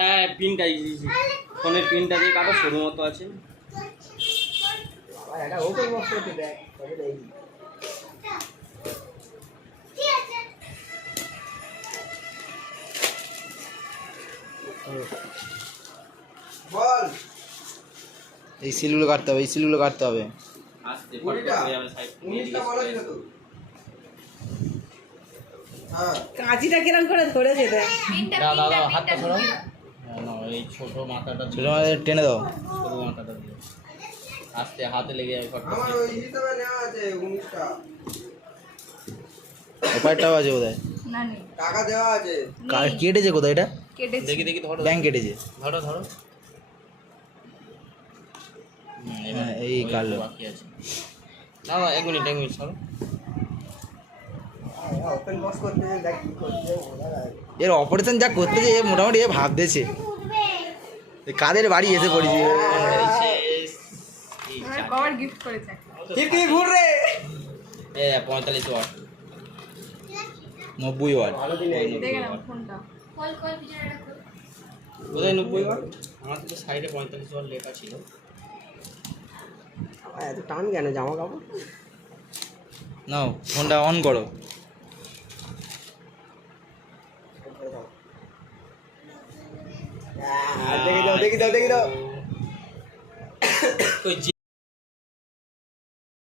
হ্যাঁ পিনটা ফোনের পিনটা দিয়ে কাটো, সরু মতো আছে। বল এই সিলগুলো কাটতে হবে, এই সিলগুলো কাটতে হবে। আস্তে ফটফট হয়ে যাবে সাইড। 19টা বলা ছিল তো। হ্যাঁ কাঁচিটা কিরম করে ধরেছে দেখ। দাদা হাতটা ধরো। না এই ছোট মাথাটা, ছোট মাথা টেনে দাও। ছোট মাথাটা দিয়ে আস্তে হাতে লেগে যাবে ফটফট। আমার ওই হিসাবে নেওয়া আছে 19টা। ওপারটাও আছে বোধহয়। না নেই, টাকা দেওয়া আছে। কেটেছে কোথায় এটা? কেটেছে। দেখি দেখি ধরো, ব্যাংক কেটেছে। ধরো ধরো। হ্যাঁ এই কাটলো। বাকি আছে। না না এক মিনিট সরো। ওপেন বক্স করতে দেখ কি করতে এর অপারেশন যা করতেছে এ মোটামুটি এ ভাবতেছে কাদের বাড়ি এসে পড়েছি। কভার গিফট করেছে। কি ঘুর রে 45 ওয়াট 90 ওয়াট। দেখে নাও ফোনটা। কোথায় 90 ওয়াট? আমার তো সাইডে 45 ওয়াট লেখা ছিল। এত টান কেন জামা কাপড়? নাও ফোনটা অন করো। দেখে দাও দেখে দাও দেখে দাও।